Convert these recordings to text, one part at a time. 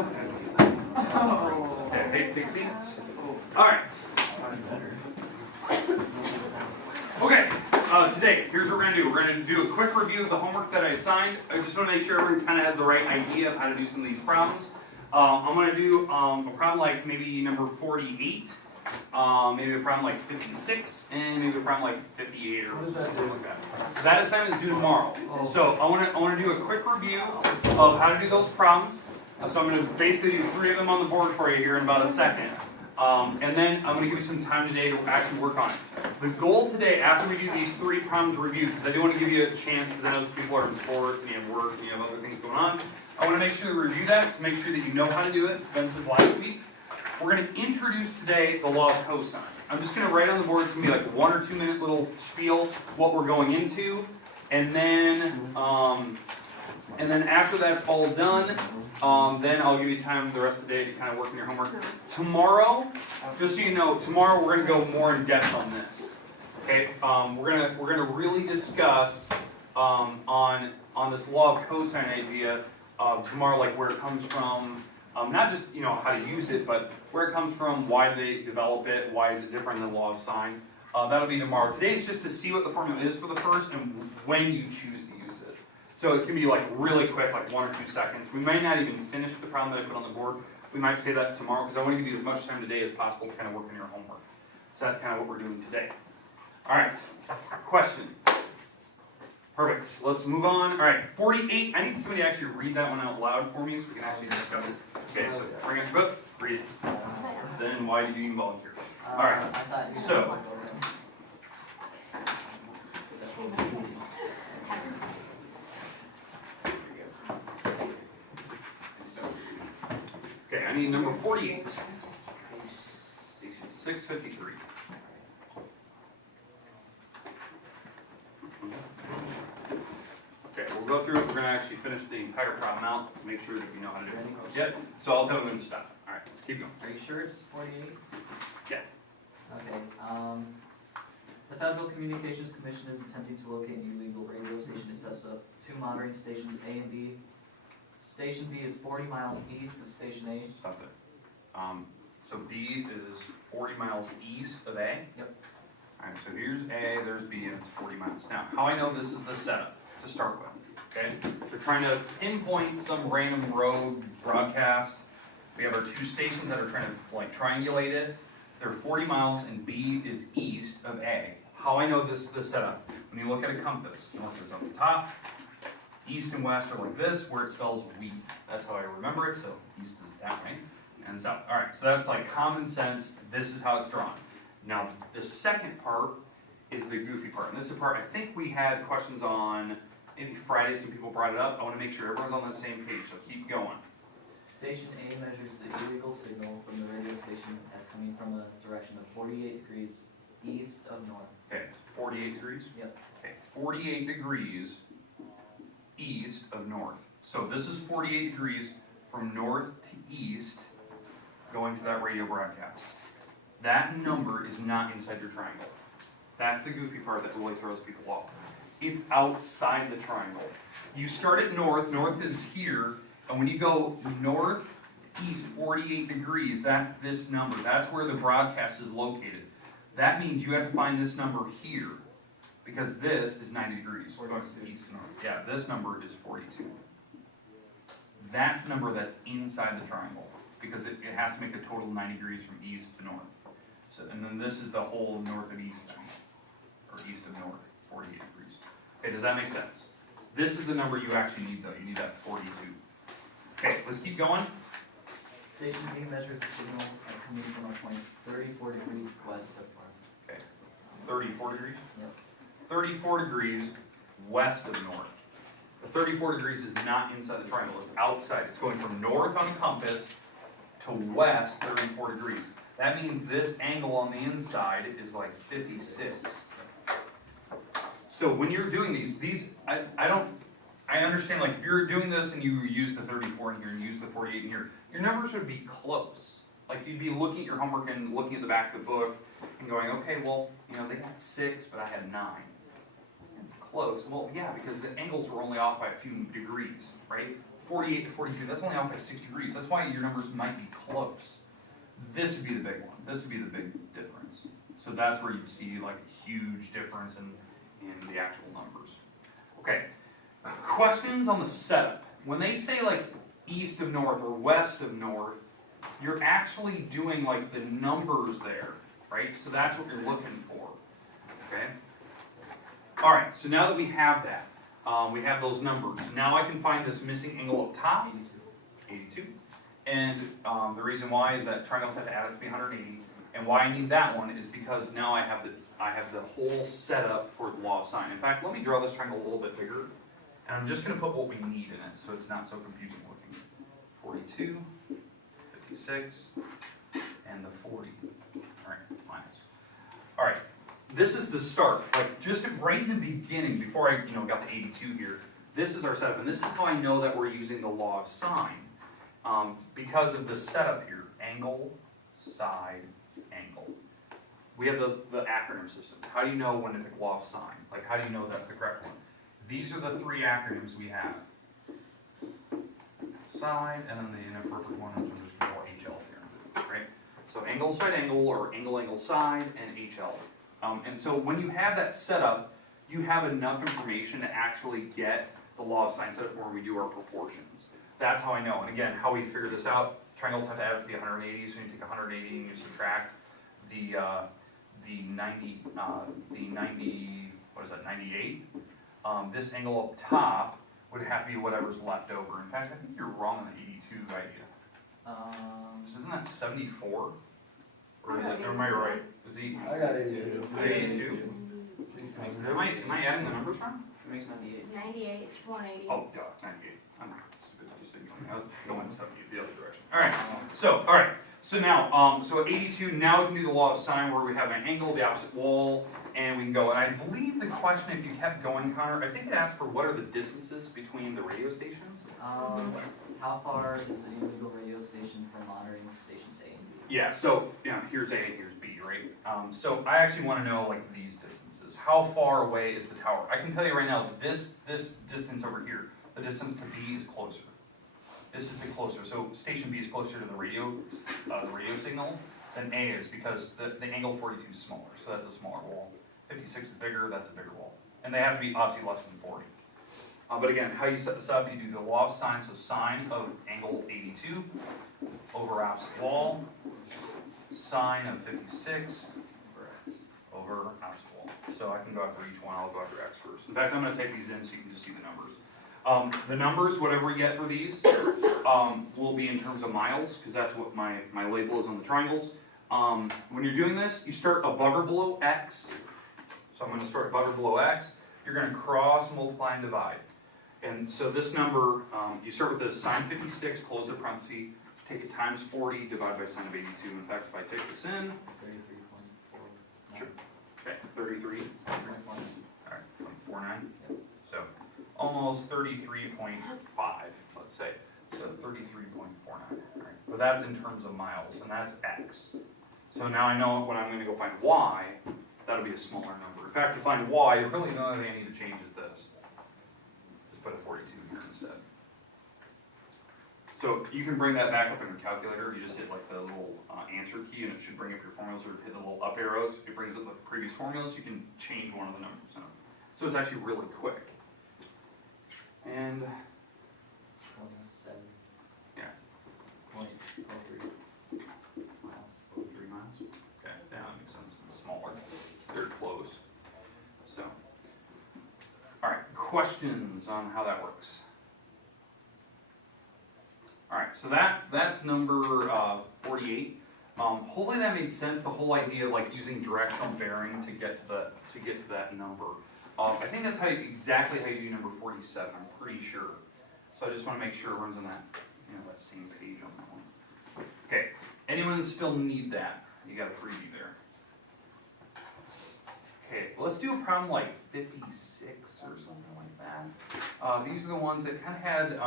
Okay, take seats. All right. Okay, today, here's what we're going to do. We're going to do a quick review of the homework that I assigned. I just want to make sure everyone kind of has the right idea of how to do some of these problems. I'm going to do a problem like maybe number 48, maybe a problem like 56, and maybe a problem like 58 or something like that. That assignment is due tomorrow. So I want to do a quick review of how to do those problems. So I'm going to basically do 3 of them on the board for you here in about a second. And then I'm going to give you some time today to actually work on it. The goal today, after we do these 3 problems review, because I do want to give you a chance, because I know some people are in sports, and you have work, and you have other things going on. I want to make sure to review that, to make sure that you know how to do it. It's been last week. We're going to introduce today the law of cosine. I'm just going to write on the board, it's going to be like 1 or 2 minute little spiel, what we're going into. And then after that's all done, then I'll give you time the rest of the day to kind of work on your homework. Tomorrow, just so you know, tomorrow we're going to go more in depth on this. Okay, we're gonna really discuss on this law of cosine idea tomorrow, like where it comes from, not just how to use it, but where it comes from, why they develop it, why is it different than the law of sine. That'll be tomorrow. Today is just to see what the formula is for the first and when you choose to use it. So it's going to be like really quick, like 1 or 2 seconds. We might not even finish the problem that I put on the board. We might say that tomorrow because I want to give you as much time today as possible to kind of work on your homework. So that's kind of what we're doing today. All right, question. Perfect. Let's move on. All right, 48. I need somebody to actually read that one out loud for me so we can actually discuss it. Okay, so bring up your book, read it. Then why did you even volunteer? All right, so. Okay, I need number 48. 653. Okay, we'll go through it. We're going to actually finish the entire problem out to make sure that you know how to do it. Yep, so I'll tell them when to stop. All right, let's keep going. Are you sure it's 48? Yeah. Okay. The Federal Communications Commission is attempting to locate a new legal radio station that sets up 2 monitoring stations, A and B. Station B is 40 miles east of Station A. Stop it. So B is 40 miles east of A? Yep. All right, so here's A, there's B, and it's 40 miles. Now, how I know this is the setup to start with, okay? They're trying to pinpoint some random road broadcast. We have our 2 stations that are trying to like triangulate it. They're 40 miles and B is east of A. How I know this is the setup? When you look at a compass, north is up the top, east and west are like this, where it spells we. That's how I remember it, so east is that way, and south. All right, so that's like common sense. This is how it's drawn. Now, the second part is the goofy part. And this is the part I think we had questions on maybe Friday. Some people brought it up. I want to make sure everyone's on the same page, so keep going. Station A measures the illegal signal from the radio station as coming from a direction of 48 degrees east of north. Okay, 48 degrees? Yep. Okay, 48 degrees east of north. So this is 48 degrees from north to east going to that radio broadcast. That number is not inside your triangle. That's the goofy part that really throws people off. It's outside the triangle. You start at north, north is here, and when you go northeast 48 degrees, that's this number. That's where the broadcast is located. That means you have to find this number here, because this is 90 degrees. Going east to north. Yeah, this number is 42. That's the number that's inside the triangle, because it has to make a total 90 degrees from east to north. So, and then this is the whole north of east thing, or east of north, 48 degrees. Okay, does that make sense? This is the number you actually need, though. You need that 42. Okay, let's keep going. Station A measures the signal as coming from a point 34 degrees west of north. Okay, 34 degrees? Yep. 34 degrees west of north. The 34 degrees is not inside the triangle, it's outside. It's going from north on the compass to west 34 degrees. That means this angle on the inside is like 56. So when you're doing these I understand, like if you're doing this and you use the 34 in here and use the 48 in here, your numbers would be close. Like you'd be looking at your homework and looking at the back of the book and going, okay, well, they got 6, but I had 9. It's close. Well, yeah, because the angles were only off by a few degrees, right? 48 to 42, that's only off by 6 degrees. That's why your numbers might be close. This would be the big one. This would be the big difference. So that's where you see like a huge difference in the actual numbers. Okay, questions on the setup. When they say like east of north or west of north, you're actually doing like the numbers there, right? So that's what you're looking for, okay? All right, so now that we have that, we have those numbers. Now I can find this missing angle up top, 82. And the reason why is that triangles have to add up to be 180. And why I need that one is because now I have the whole setup for the law of sine. In fact, let me draw this triangle a little bit bigger. And I'm just going to put what we need in it so it's not so confusing looking. 42, 56, and the 40. All right, minus. All right, this is the start. Like just right in the beginning, before I got the 82 here, this is our setup. And this is how I know that we're using the law of sine. Because of the setup here, angle, side, angle. We have the acronym system. How do you know when to pick law of sine? Like how do you know that's the correct one? These are the three acronyms we have. Side, and then the inappropriate one, which I'm just going to call HL here, right? So angle, side, angle, or angle, angle, side, and HL. And so when you have that setup, you have enough information to actually get the law of sine set up when we do our proportions. That's how I know. And again, how we figure this out, triangles have to add up to be 180, so you take 180 and you subtract the 90, what is that, 98. This angle up top would have to be whatever's left over. In fact, I think you're wrong on the 82 idea. So isn't that 74? Or is it, or am I right? Is he? I got 82. 82? Am I adding the numbers wrong? It makes 98. 98 to 180. Oh, duh, 98. I'm right. I was going 70 the other direction. All right. So now, so 82. Now we can do the law of sine, where we have an angle, the opposite wall, and we can go. And I believe the question, if you kept going, Connor, I think it asked for what are the distances between the radio stations. How far is the illegal radio station from monitoring stations A and B? Yeah. So here's A, here's B, right? So I actually want to know like these distances. How far away is the tower? I can tell you right now, this distance over here, the distance to B is closer. This is the closer, so station B is closer to the radio signal than A is, because the angle 42 is smaller, so that's a smaller wall. 56 is bigger, that's a bigger wall. And they have to be obviously less than 40. But again, how you set this up, you do the law of sine, so sine of angle 82 over opposite wall, sine of 56 over opposite wall. So I can go after each one, I'll go after x first. In fact, I'm going to take these in so you can just see the numbers. The numbers, whatever we get for these, will be in terms of miles, because that's what my label is on the triangles. When you're doing this, you start above or below x. So I'm going to start above or below x. You're going to cross, multiply, and divide. And so this number, you start with the sine 56, close the parenthesis, take it times 40, divide by sine of 82. In fact, if I take this in, 33.4. sure. Okay, 33. 3.1. All right, 0.49. Yep. So almost 33.5, let's say. So 33.49. Right? But that's in terms of miles, and that's x. So now I know when I'm going to go find y, that'll be a smaller number. In fact, to find y, really the only thing I need to change is this. Just put a 42 here instead. So you can bring that back up in your calculator. You just hit like the little answer key, and it should bring up your formulas, or hit the little up arrows. It brings up the previous formulas. You can change one of the numbers. So it's actually really quick. And 27. yeah, 0.03 miles. 3 miles. Okay, yeah, that makes sense. It's smaller. They're close. So, all right, questions on how that works? All right, so that's number 48. Hopefully that made sense. The whole idea of like using directional bearing to get to that number. I think that's exactly how you do number 47. I'm pretty sure. So I just want to make sure everyone's on that that same page on that one. Okay. Anyone still need that? You got a freebie there. Okay. Well, let's do a problem like 56 or something like that. These are the ones that kind of had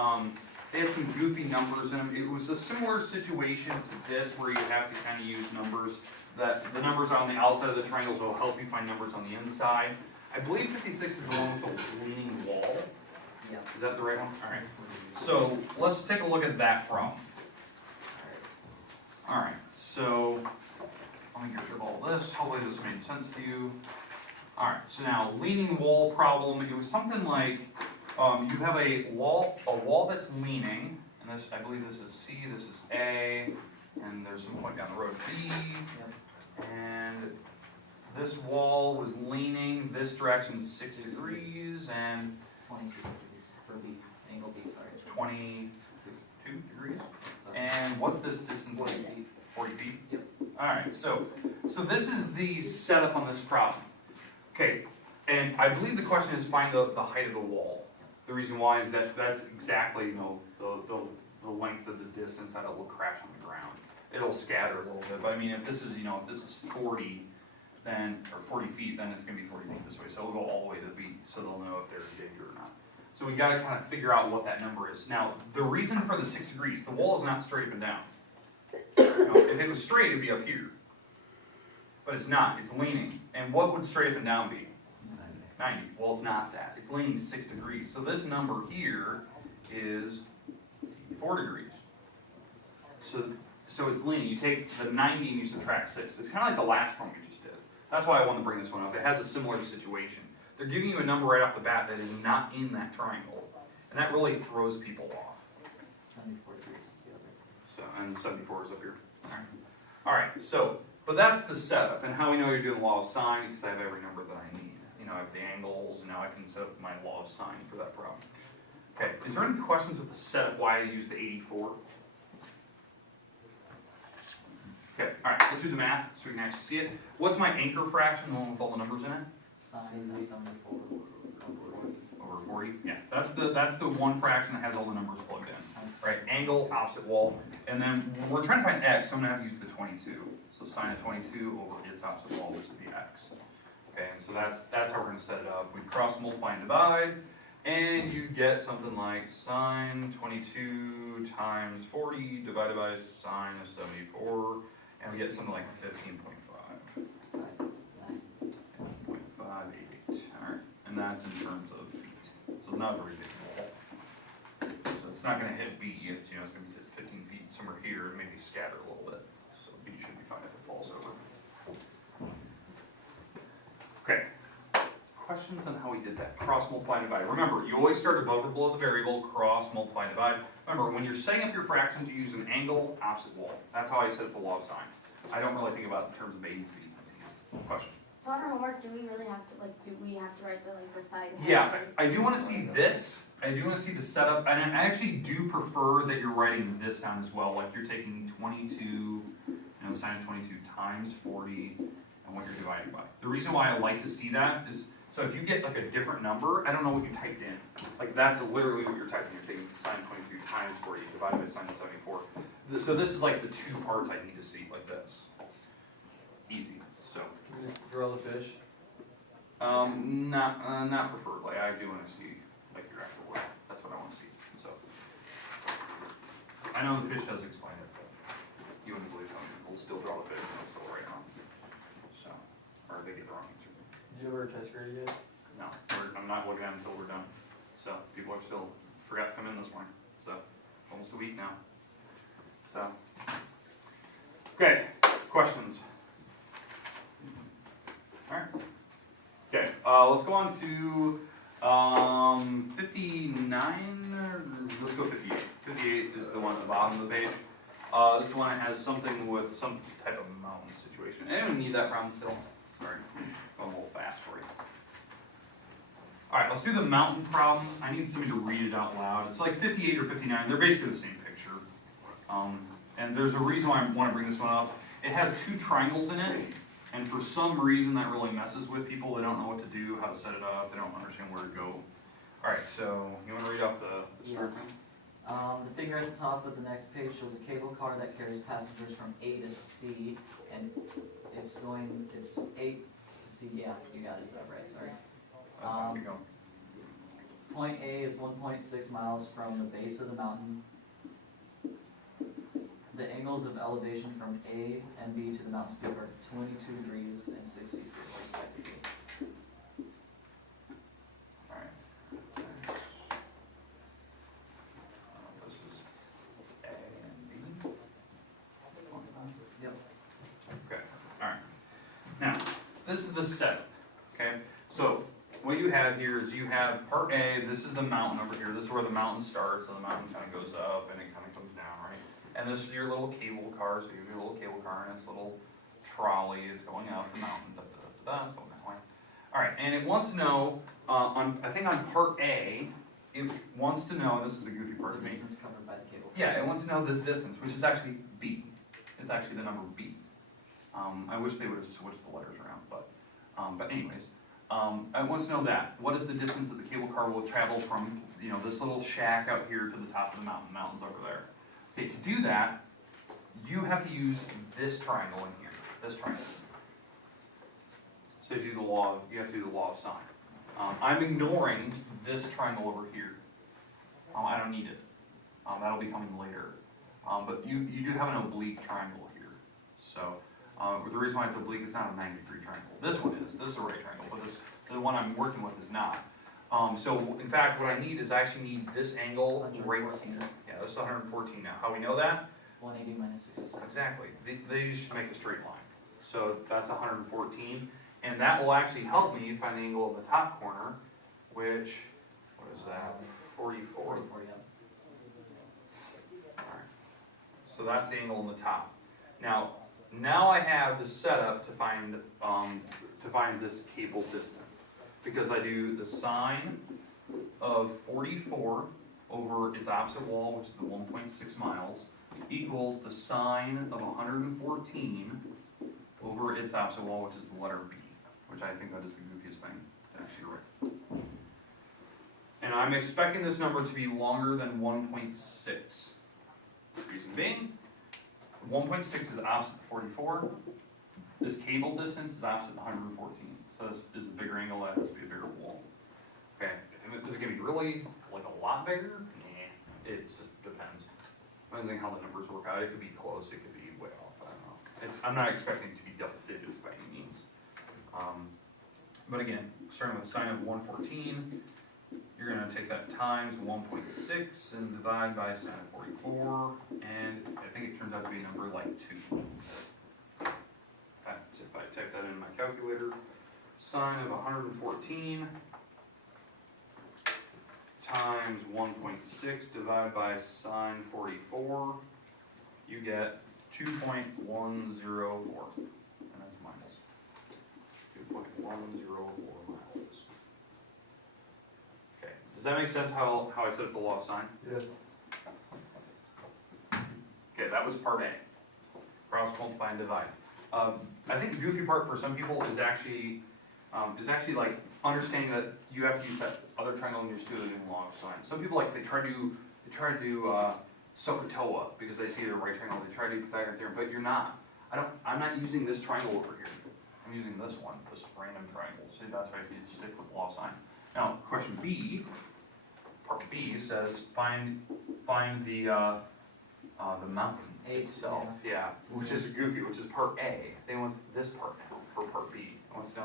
they had some goofy numbers in them. It was a similar situation to this, where you have to kind of use numbers that the numbers on the outside of the triangles will help you find numbers on the inside. I believe 56 is the one with the leaning wall. Yeah. Is that the right one? All right. So let's take a look at that problem. All right, so let me get rid of all this. Hopefully this made sense to you. All right, so now leaning wall problem. It was something like you have a wall that's leaning, and this, I believe this is C, this is A, and there's some point down the road B, and this wall was leaning this direction 6 degrees and 22 degrees for B, angle B, sorry. 22 degrees. And what's this distance? 40 feet. 40 feet? Yep. All right, so this is the setup on this problem. Okay, and I believe the question is find the height of the wall. The reason why is that's exactly, you know, the length of the distance that it will crash on the ground. It'll scatter a little bit, but I mean, if this is, you know, if this is 40, then, or 40 feet, then it's gonna be 40 feet this way. So it'll go all the way to B, so they'll know if they're big or not. So we gotta kind of figure out what that number is. Now, the reason for the 6 degrees, the wall is not straight up and down. You know, if it was straight, it'd be up here. But it's not, it's leaning. And what would straight up and down be? 90. Well, it's not that. It's leaning 6 degrees. So this number here is 4 degrees. So it's leaning. You take the 90 and you subtract 6. It's kind of like the last problem we just did. That's why I wanted to bring this one up. It has a similar situation. They're giving you a number right off the bat that is not in that triangle. And that really throws people off. 74 degrees is the other. So, and 74 is up here. All right, so, but that's the setup. And how we know you're doing law of sine, because I have every number that I need. You know, I have the angles, and now I can set up my law of sine for that problem. Okay, is there any questions with the setup, why I use the 84? Okay, all right, let's do the math so we can actually see it. What's my anchor fraction, the one with all the numbers in it? Sine of 74 Over 40? Yeah, that's the one fraction that has all the numbers plugged in. Right, angle, opposite wall, and then we're trying to find x, so I'm gonna have to use the 22. So sine of 22 over its opposite wall, which is the x. Okay, and so that's how we're gonna set it up. We cross multiply and divide, and you get something like sine 22 times 40 divided by sine of 74, and we get something like 15.5. 15.588. Alright, and that's in terms of feet. So not very big wall. So it's not gonna hit B, it's, you know, it's gonna be 15 feet somewhere here, and maybe scatter a little bit. So B should be fine if it falls over. Okay. Questions on how we did that? Cross, multiply, and divide. Remember, you always start above or below the variable, cross, multiply, and divide. Remember, when you're setting up your fractions, you use an angle, opposite wall. That's how I set up the law of sine. I don't really think about it in terms of A's, B's, and C's. Question? So on our homework, do we really have to, like, do we have to write the, like, the side? Yeah, I do want to see this. I do want to see the setup, and I actually do prefer that you're writing this down as well. Like you're taking 22, you know, sine of 22 times 40, and what you're dividing by. The reason why I like to see that is, so if you get like a different number, I don't know what you typed in. Like that's literally what you're typing. You're taking sine 22 times 40 divided by sine 74. So this is like the two parts I need to see, like this. Easy. So. Can we just throw the fish? Not preferably. I do want to see like your actual way. That's what I want to see. So I know the fish does explain it, but you wouldn't believe how many people still draw the fish and they'll still write wrong. So, or they get the wrong answer. Did you ever test grade yet? No, I'm not looking at them until we're done. So people are still forgot to come in this morning. So almost a week now. So okay, questions. All right. Okay, let's go on to 59, let's go 58. 58 is the one at the bottom of the page. This is the one that has something with some type of mountain situation. Anyone need that problem still? Sorry, going a little fast for you. All right, let's do the mountain problem. I need somebody to read it out loud. It's like 58 or 59. They're basically the same picture. And there's a reason why I want to bring this one up. It has two triangles in it. And for some reason that really messes with people. They don't know what to do, how to set it up, they don't understand where to go. Alright, so you want to read off the start thing? The figure at the top of the next page shows a cable car that carries passengers from A to C, and it's 8 to C, yeah, you got it set up right, sorry. That's how we go. Point A is 1.6 miles from the base of the mountain. The angles of elevation from A and B to the mountain's peak are 22 degrees and 66 respectively. Alright. this is the setup, okay? So what you have here is you have part A, this is the mountain over here, this is where the mountain starts, so the mountain kind of goes up and it kind of comes down, right? And this is your little cable car, so you have your little cable car and its little trolley, it's going up the mountain, da, da, da, da, da, it's going that way. All right, and it wants to know, I think on part A, it wants to know, this is the goofy part The to me. distance covered by the cable. Yeah, it wants to know this distance, which is actually B. It's actually the number B. I wish they would have switched the letters around, but anyways, it wants to know that. What is the distance that the cable car will travel from, this little shack out here to the top of the mountain? The mountain's over there. Okay, to do that, you have to use this triangle in here, this triangle. So you have to do the law of sine. I'm ignoring this triangle over here. I don't need it. That'll be coming later. But you do have an oblique triangle here. So the reason why it's oblique is not a 90-degree triangle. This one is. This is a right triangle, but the one I'm working with is not. So in fact, what I need is I actually need this angle right here. Yeah, this is 114 now. How we know that? 180 minus 66. Exactly. They should make a straight line. So that's 114. And that will actually help me find the angle in the top corner, which, what is that, 44? 44, yeah. Alright. So that's the angle in the top. Now I have the setup to find this cable distance. Because I do the sine of 44 over its opposite wall, which is the 1.6 miles, equals the sine of 114 over its opposite wall, which is the letter B, which I think that is the goofiest thing to actually write. And I'm expecting this number to be longer than 1.6. Reason being, 1.6 is opposite to 44. This cable distance is opposite to 114. So this is a bigger angle, that has to be a bigger wall. Okay, and is it going to be really, like a lot bigger? Nah, it just depends. Depends on how the numbers work out. It could be close, it could be way off, I don't know. I'm not expecting it to be double digits by any means. But again, starting with sine of 114, you're going to take that times 1.6 and divide by sine of 44, and I think it turns out to be a number like 2. Okay, so if I type that in my calculator, sine of 114 times 1.6 divided by sine 44, you get 2.104, and that's minus 2.104 miles. Okay, does that make sense how I set up the law of sine? Yes. Okay, that was part A. Cross, multiply, and divide. I think the goofy part for some people is actually like understanding that you have to use that other triangle in your student in law of sine. Some people they try to do SOHCAHTOA because they see the right triangle. They try to do Pythagorean theorem, but you're not. I'm not using this triangle over here. I'm using this one, this random triangle. So that's why you stick with law of sine. Now, question B, part B says find the mountain itself. Yeah, which is goofy, which is part A. They want this part now for part B. It wants to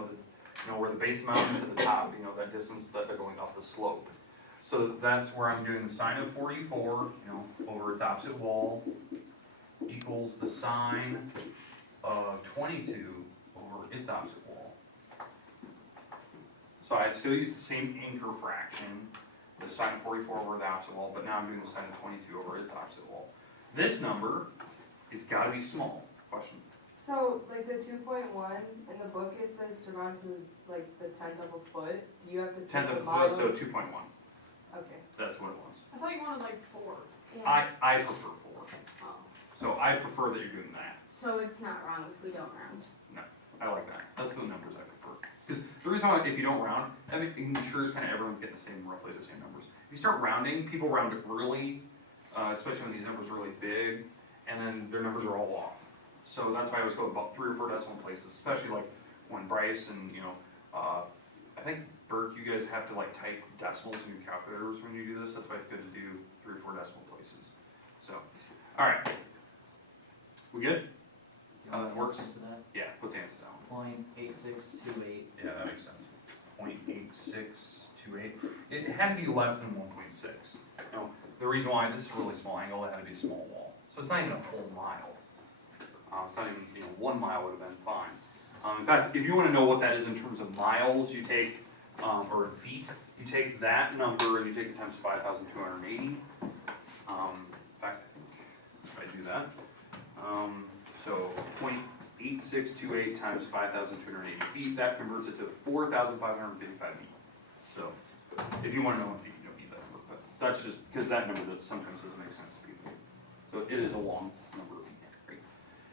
know where the base mountain to the top, that distance that they're going off the slope. So that's where I'm doing the sine of 44, over its opposite wall, equals the sine of 22 over its opposite wall. So I'd still use the same anchor fraction, the sine of 44 over the opposite wall, but now I'm doing the sine of 22 over its opposite wall. This number, it's got to be small. Question? So, like the 2.1, in the book it says to round to like the 10th of a foot. Do you have to take Tenth the of a foot, so modulus? 2.1. Okay. That's what it was. I thought you wanted like 4. Yeah. I prefer 4. Oh. So I prefer that you're doing that. So it's not wrong if we don't round. I like that. That's the numbers I prefer. Because the reason why, if you don't round, that ensures kind of everyone's getting roughly the same numbers. If you start rounding, people round it early, especially when these numbers are really big, and then their numbers are all off. So that's why I always go about 3 or 4 decimal places, especially like when Bryce and, I think Burke, you guys have to type decimals in your calculators when you do this. That's why it's good to do 3 or 4 decimal places. So, all right. We good? Do you want That to works. answer that? Yeah, what's the answer now? 0.8628. Yeah, that makes sense. 0.8628. It had to be less than 1.6. Now, the reason why this is a really small angle, it had to be a small wall. So it's not even a full mile. It's not even, 1 mile would have been fine. In fact, if you want to know what that is in terms of miles, you take, or feet, you take that number and you take it times 5,280. In fact, if I do that, so 0.8628 times 5,280 feet, that converts it to 4,555 feet. So, if you want to know in feet, you don't need that number, but that's just, because that number that sometimes doesn't make sense to people. So it is a long number of feet, right?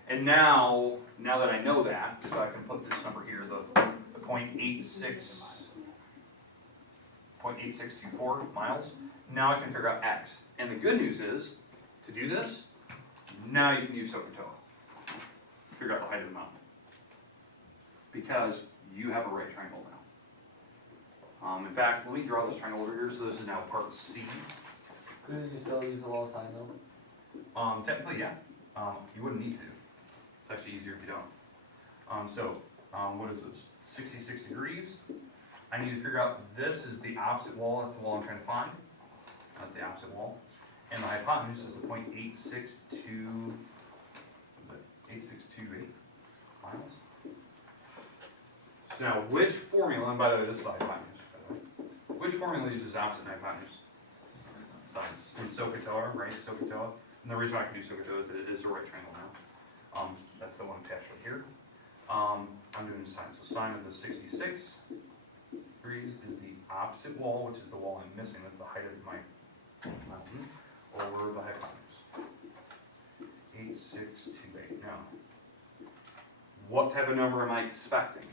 And now that I know that, so I can put this number here, the 0.8624 miles, now I can figure out x. And the good news is, to do this, now you can use SOHCAHTOA. Figure out the height of the mountain. Because you have a right triangle now. In fact, let me draw this triangle over here, so this is now part C. Couldn't you still use the law of sine though? Technically, yeah. You wouldn't need to. It's actually easier if you don't. What is this? 66 degrees. I need to figure out this is the opposite wall. That's the wall I'm trying to find. That's the opposite wall. And the hypotenuse is the 8628 miles. So now, which formula, and by the way, this is the hypotenuse, by the way. Which formula uses opposite and hypotenuse? Sine. In SOHCAHTOA, right? SOHCAHTOA. And the reason why I can do SOHCAHTOA is that it is a right triangle now. That's the one attached right here. I'm doing sine. So sine of the 66 degrees is the opposite wall, which is the wall I'm missing. That's the height of my mountain, over the hypotenuse. 8628. Now, what type of number am I expecting?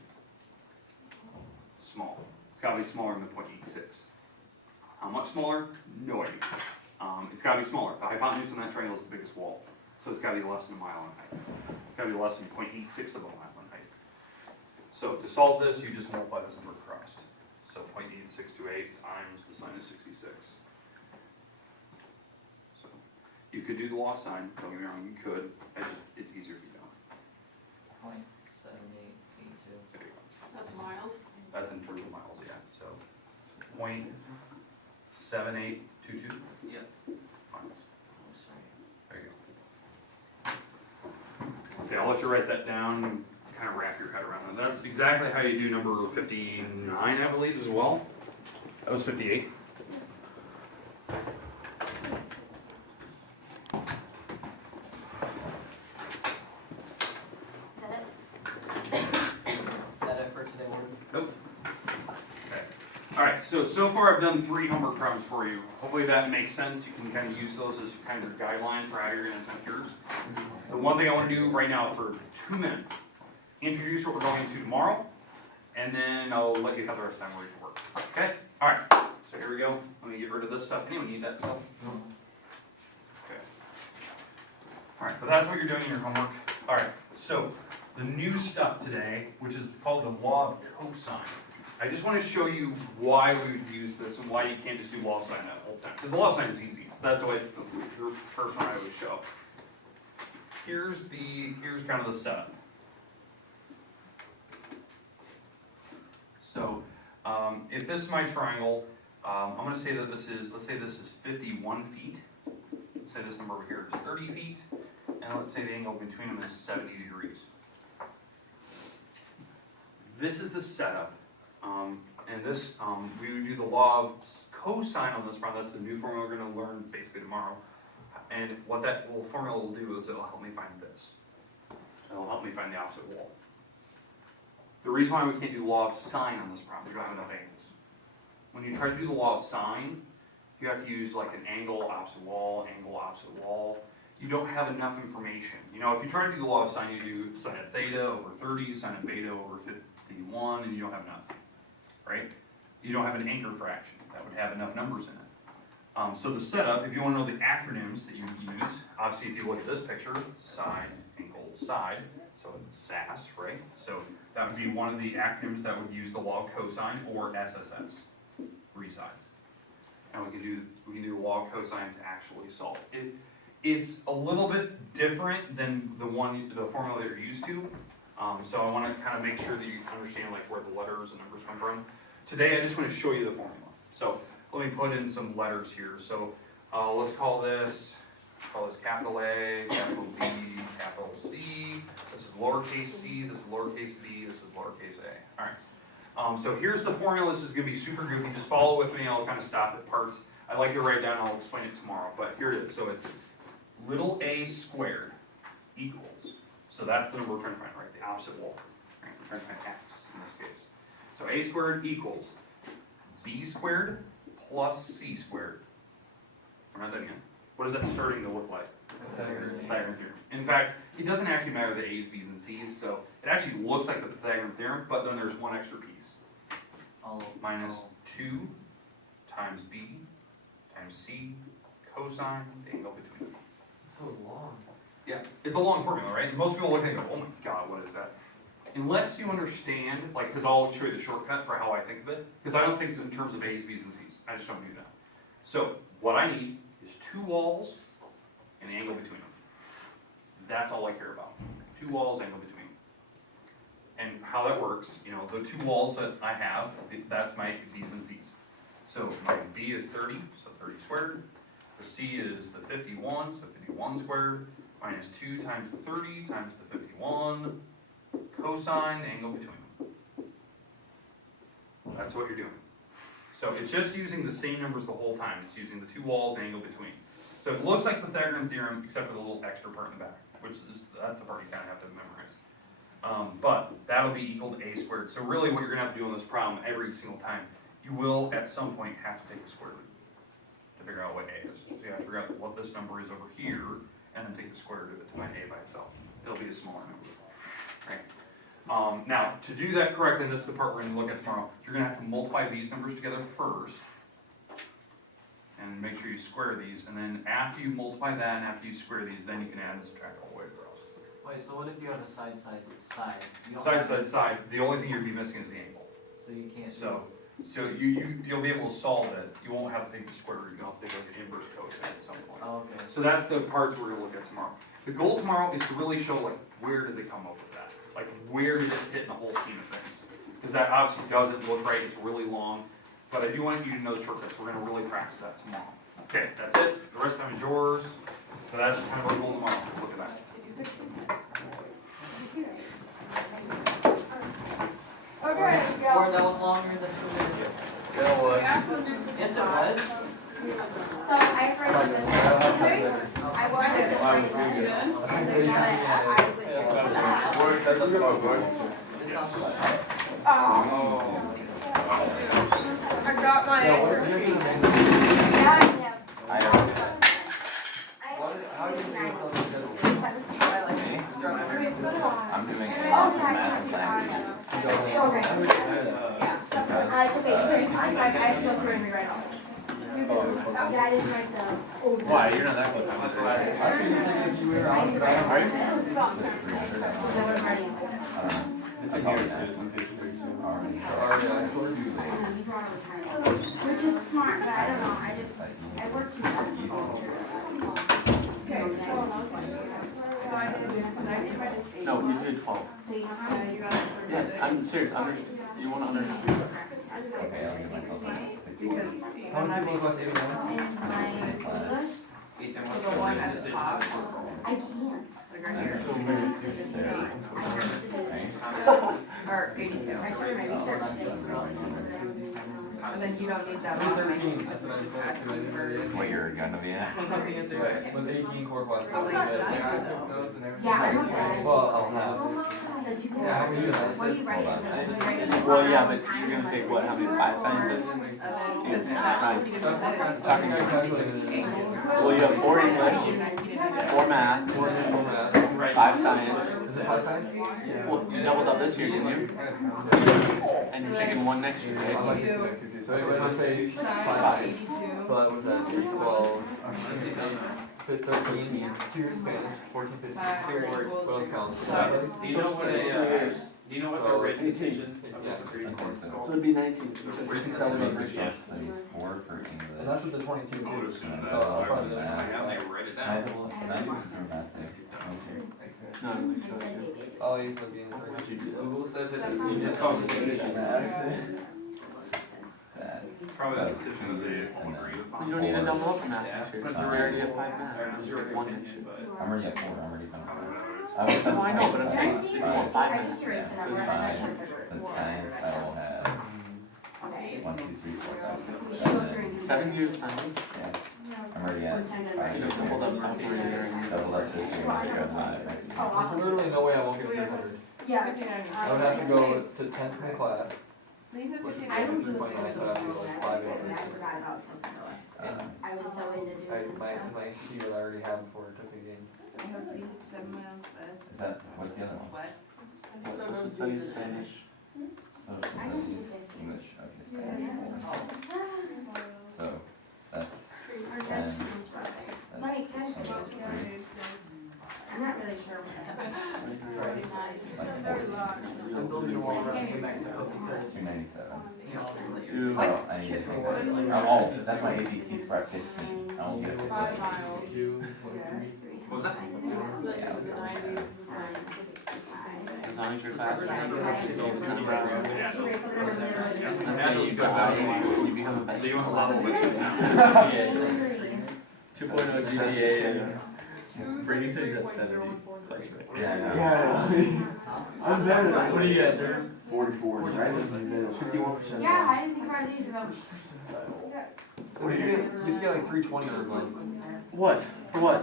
Small. It's got to be smaller than 0.86. How much smaller? No idea. It's got to be smaller. The hypotenuse on that triangle is the biggest wall. So it's got to be less than a mile in height. It's got to be less than 0.86 of a mile in height. So to solve this, you just multiply this number across. So 0.8628 times the sine of 66. So you could do the law of sine. Don't get me wrong, you could. It's easier if you don't. 0.7882. There you go. That's miles? That's in terms of miles, yeah. So 0.7822 Yep. miles. I'm sorry. There you go. Okay, I'll let you write that down and kind of wrap your head around it. That's exactly how you do number 59, I believe, as well. That was 58. Is that it for today, Warden? Nope. Okay. All right, so far I've done 3 homework problems for you. Hopefully that makes sense. You can kind of use those as kind of your guideline for how you're going to attempt yours. The one thing I want to do right now for 2 minutes, introduce what we're going into tomorrow, and then I'll let you have the rest of the time ready for work. Okay? All right. So here we go. Let me get rid of this stuff. Anyone need that stuff? Okay. All right, but that's what you're doing in your homework. All right, so the new stuff today, which is called the law of cosine. I just want to show you why we would use this and why you can't just do law of sine that whole time. Because the law of sine is easy. So that's always the first one I always show. Here's kind of the setup. So if this is my triangle, I'm going to say that this is, let's say this is 51 feet. Let's say this number over here is 30 feet. And let's say the angle between them is 70 degrees. This is the setup. And this, we would do the law of cosine on this problem. That's the new formula we're going to learn basically tomorrow. And what that little formula will do is it'll help me find this. It'll help me find the opposite wall. The reason why we can't do law of sine on this problem is we don't have enough angles. When you try to do the law of sine, you have to use like an angle, opposite wall, angle, opposite wall. You don't have enough information. You know, if you try to do the law of sine, you do sine of theta over 30, sine of beta over 51, and you don't have enough, right? You don't have an anchor fraction that would have enough numbers in it. So the setup, if you want to know the acronyms that you use, obviously if you look at this picture, sine, angle, side, so it's SAS, right? So that would be one of the acronyms that would use the law of cosine or SSS, 3 sides. And we can do law of cosine to actually solve it. It's a little bit different than the formula that you're used to. So I want to kind of make sure that you understand like where the letters and numbers come from. Today I just want to show you the formula. So let me put in some letters here. So let's call this capital A, capital B, capital C, This is lowercase c, this is lowercase b, this is lowercase a. Alright. So here's the formula. This is going to be super goofy. Just follow with me. I'll kind of stop at parts. I'd like to write it down. I'll explain it tomorrow. But here it is. So it's little a squared equals. So that's the number we're trying to find, right? The opposite wall. Right? We're trying to find x in this case. So a squared equals b squared plus c squared. We're not done yet. What is that starting to look like? Pythagorean theorem. In fact, it doesn't actually matter the a's, b's, and c's, so it actually looks like the Pythagorean theorem, but then there's one extra piece. Minus 2 times b times c cosine the angle between them. So long. Yeah, it's a long formula, right? And most people look at it and go, oh my god, what is that? Unless you understand, like, because I'll show you the shortcut for how I think of it, because I don't think it's in terms of a's, b's, and c's. I just don't do that. So, what I need is 2 walls and the angle between them. That's all I care about. 2 walls, angle between. And how that works, you know, the 2 walls that I have, that's my b's and c's. So my b is 30, so 30 squared. The c is the 51, so 51 squared, minus 2 times the 30 times the 51, cosine the angle between them. That's what you're doing. So it's just using the same numbers the whole time. It's using the 2 walls and angle between. So it looks like Pythagorean theorem, except for the little extra part in the back, which is, that's the part you kind of have to memorize. But that'll be equal to a squared. So really what you're going to have to do on this problem every single time, you will at some point have to take the square root to figure out what a is. So you have to figure out what this number is over here, and then take the square root of it to find a by itself. It'll be a smaller number. Right? Now, to do that correctly, and this is the part we're going to look at tomorrow, you're going to have to multiply these numbers together first, and make sure you square these, and then after you multiply that and after you square these, then you can add and subtract all the way across. Wait, so what if you have a side? You don't Side, have side, side, the only thing you'd be missing is the angle. So you can't So you'll be able to solve it. You won't have to take the square root, you'll have to take like an inverse cosine at some point. Oh, okay. So that's the parts we're gonna look at tomorrow. The goal tomorrow is to really show like where did they come up with that? Like where did it fit in the whole scheme of things? Because that obviously doesn't look right, it's really long. But I do want you to know the shortcuts, we're gonna really practice that tomorrow. Okay, that's it. The rest of time is yours. So that's kind of our goal tomorrow. Look at that. Okay, Or go. that was longer than 2 minutes. That was. Yes, it was. So I write this. I wanted to write this. And then I would That's about good. This sounds good. Oh, I got my. now I have. How do you feel about the middle? I like it. I'm doing it. Oh, Math yeah. classes. It's okay. I feel free to rewrite all. Yeah, I didn't write the old. Why? You're not that close. I'm not the last. Actually, you think if you were I on didn't the write right? it. $300. I wasn't ready. It's in here, so it's on page 32. Already. Already, I scored. Which is smart, but I don't know. I work too fast. Okay, so I did this, and I tried this 8. No, you did 12. So you know how You got it. Yes, I'm serious. You want to understand? Okay, I'll give myself Because How when I many make people was 89? the one at the top, I can't. like right here, So because many it's students just there. nine, or 82. I started my research today. And then you don't need that. 13, that's what I What you're gonna be at? I think it's right. With 18 core plus. Oh, Yeah, I took notes and everything. Yeah, I have that. Well, I'll have. The two Yeah, how many you have? What do you write? Well, yeah, but you're gonna take what? How many? 5 sciences? And then that's what you did with Talking about calculating this. Well, you have 4 English, 4 math, 5 science. Is it 5 science? Well, you doubled up this year, didn't you? And you're taking 1 next year, I right? like it next year. So anyway, let's say 5. But what's that? 12, 13, 2 Spanish, 14, 15, 2 what else counts? Do you know what do you know what the written decision of the Yeah. Supreme Court is called? it'd be 19. Written That would be decision. English. Studies 4 for And English. that's with the 22 I would too. assume that. I'll probably do that. Yeah, they write it down. 90% are math. Excellent. No, English. Oh, he's looking at it. Google says it's just called the decision. Probably that decision that they agree upon. You don't need to double up on that Yeah, next year. it's You're already at 5 math. You just take 1 next year. but I'm already at 4. I'm already done. I don't know, I was No, I know, but I'm When saying I see before your five registration number, I'm not sure if it the was. science, I will have Okay. 1, 2, 3, 4, 5, We 6, should go 7. through and do 7 that. years science. Yeah, I'm already at Pretend I'm 5. ready. Hold up, something for engineering. Double up this year, so you're at 5. Oh, There's awesome. literally no way I won't get 300. Yeah. I would have to go to 10th in the class, So you said which would be I like don't do the 3.9, so I'd have to go like 5 hours. I forgot about something though. I was so into doing this My stuff. ECT would already have before I took the game. It must be 7 miles west. Is that, what's the other one? West. Social studies, Spanish, social I didn't studies, do 50. English, okay, Spanish. So, that's, Projections for it. Like, gosh, I'm not really sure what that is. I'm building a wall around New Mexico because, 297. you know, obviously. So, I need to take that. Oh, that's my ACT spread 15. I won't get it. 5 miles. 2, 1, 3. What was that? Yeah, I'll get it. As long as you're fast. And then you go out and you become a So you want the level with 2 now? 2.0 GPA is. Brady said he's at 70. Yeah, I know. Yeah. I was better than that. What do you get, Jared? 44, right? 51%. Yeah, I didn't think about it either. What do you get like 320 or one. What? For what?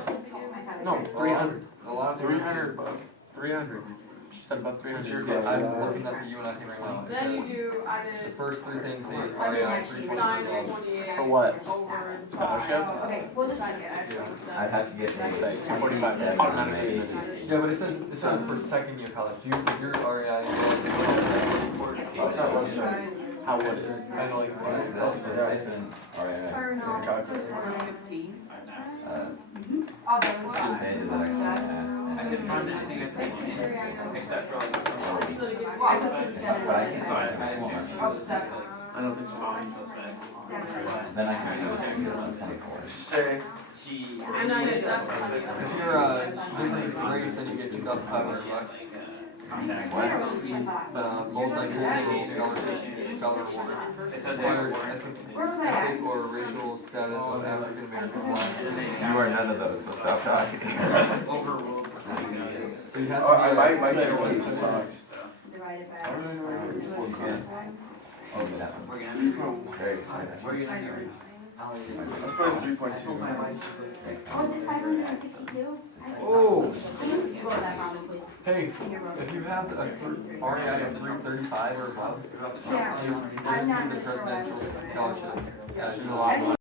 No, 300. A lot of 300, bud. 300. She said about 300. I'm looking at the UNI thing right now. It Then you says do, I the did first 3 things say it's I didn't REI actually 3.0. Sine 128. For what? Over and Scholarship? Okay, we'll just check it. I'd have to get Say a 245. Automatic. Yeah, but it says for second year college. Do you, is your REI? How would it? I know like. That's been, alright, Or no. Or 15. All that was just say that I couldn't find anything I paid in, except for like. Well, I took it to But I can Oh, seven. I don't think she's on suspect. then I can do it, 24. Say, I'm not gonna stop. If you're different race, then you get $2,500. The multicultural scholar award requires ethnic or racial status of African American black. You are none of those, so stop talking. Overruled. So you have my to check be sucks. Divided by. I don't know where it is. Oh, that one. We're gonna. Very excited. We're gonna do it. Let's put it 3.2. Oh, is it 562? Oh. Can you go that problem, please? Hey, if you have a REI of 335 or above, Yeah, you I'm not can do really the sure what I presidential was. scholarship. There's a lot more.